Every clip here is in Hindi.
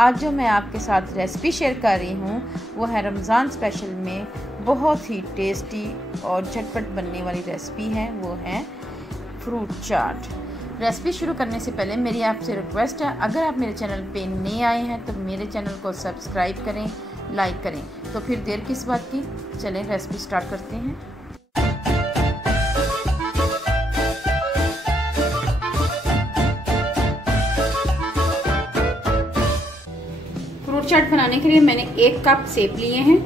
आज जो मैं आपके साथ रेसिपी शेयर कर रही हूँ वो है रमज़ान स्पेशल में बहुत ही टेस्टी और झटपट बनने वाली रेसिपी है, वो है फ्रूट चाट। रेसिपी शुरू करने से पहले मेरी आपसे रिक्वेस्ट है, अगर आप मेरे चैनल पे नए आए हैं तो मेरे चैनल को सब्सक्राइब करें, लाइक करें। तो फिर देर किस बात की, चलें रेसिपी स्टार्ट करते हैं। फ्रूट चाट बनाने के लिए मैंने 1 कप सेब लिए हैं,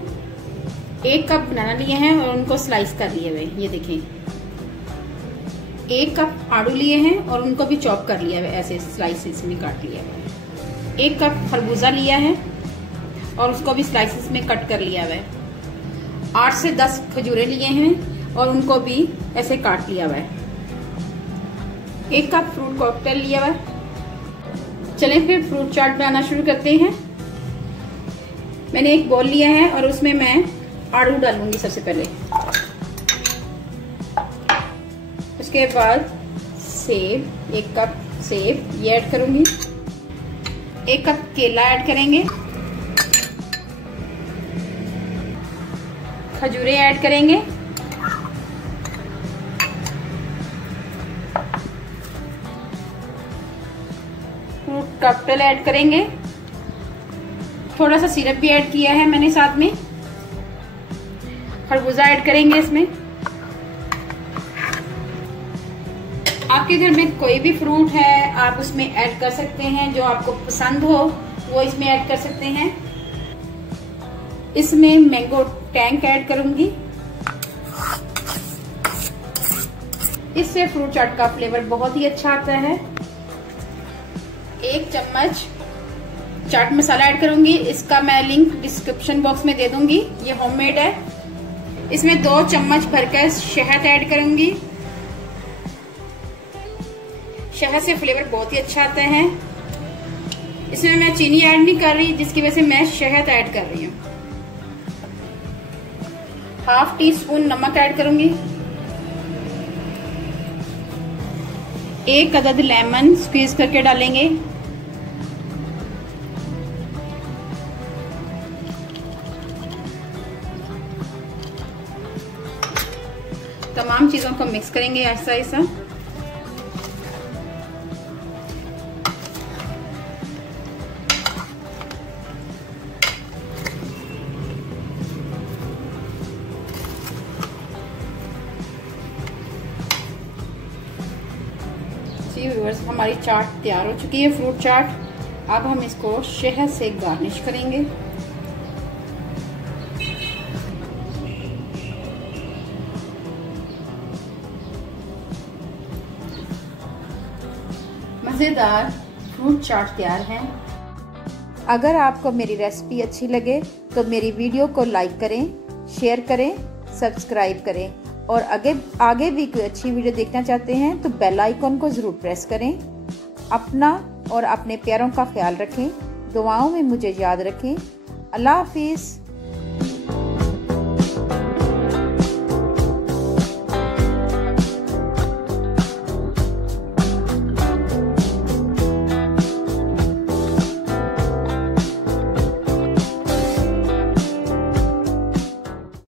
1 कप बनाना लिए हैं और उनको स्लाइस कर लिए हुए, ये देखें। 1 कप आड़ू लिए हैं और उनको भी चॉप कर लिया है, ऐसे स्लाइसेस में काट लिया है। 1 कप खरबूजा लिया है और उसको भी स्लाइसेस में कट कर लिया है। 8 से 10 खजूरें लिए हैं और उनको भी ऐसे काट लिया हुआ है। 1 कप फ्रूट कॉकटेल लिया हुआ है। चलें फिर फ्रूट चाट बनाना शुरू करते हैं। मैंने एक बोल लिया है और उसमें मैं आड़ू डालूंगी सबसे पहले। उसके बाद सेब, 1 कप सेब ये ऐड करूंगी। 1 कप केला ऐड करेंगे। खजूरें ऐड करेंगे। फ्रूट कॉकटेल ऐड करेंगे। थोड़ा सा सिरप भी ऐड किया है मैंने साथ में। खरबूजा ऐड करेंगे इसमें। आपके घर में कोई भी फ्रूट है आप उसमें ऐड कर सकते हैं, जो आपको पसंद हो वो इसमें ऐड कर सकते हैं। इसमें मैंगो टैंक ऐड करूंगी, इससे फ्रूट चाट का फ्लेवर बहुत ही अच्छा आता है। 1 चम्मच चाट मसाला ऐड करूंगी, इसका मैं लिंक डिस्क्रिप्शन बॉक्स में दे दूंगी, ये होममेड है। इसमें 2 चम्मच भरकर शहद ऐड करूंगी। शहद से फ्लेवर बहुत ही अच्छा आता है। इसमें मैं चीनी ऐड नहीं कर रही, जिसकी वजह से मैं शहद ऐड कर रही हूँ। 1/2 टीस्पून नमक ऐड करूंगी। 1 अदद लेमन स्क्वीज करके डालेंगे। तमाम चीजों को मिक्स करेंगे ऐसा ऐसा। जी व्यूअर्स, हमारी चाट तैयार हो चुकी है, फ्रूट चाट। अब हम इसको शहद से गार्निश करेंगे। मज़ेदार फ्रूट चाट तैयार है। अगर आपको मेरी रेसिपी अच्छी लगे तो मेरी वीडियो को लाइक करें, शेयर करें, सब्सक्राइब करें और आगे भी कोई अच्छी वीडियो देखना चाहते हैं तो बेल आइकॉन को ज़रूर प्रेस करें। अपना और अपने प्यारों का ख्याल रखें, दुआओं में मुझे याद रखें। अल्लाह हाफिज़।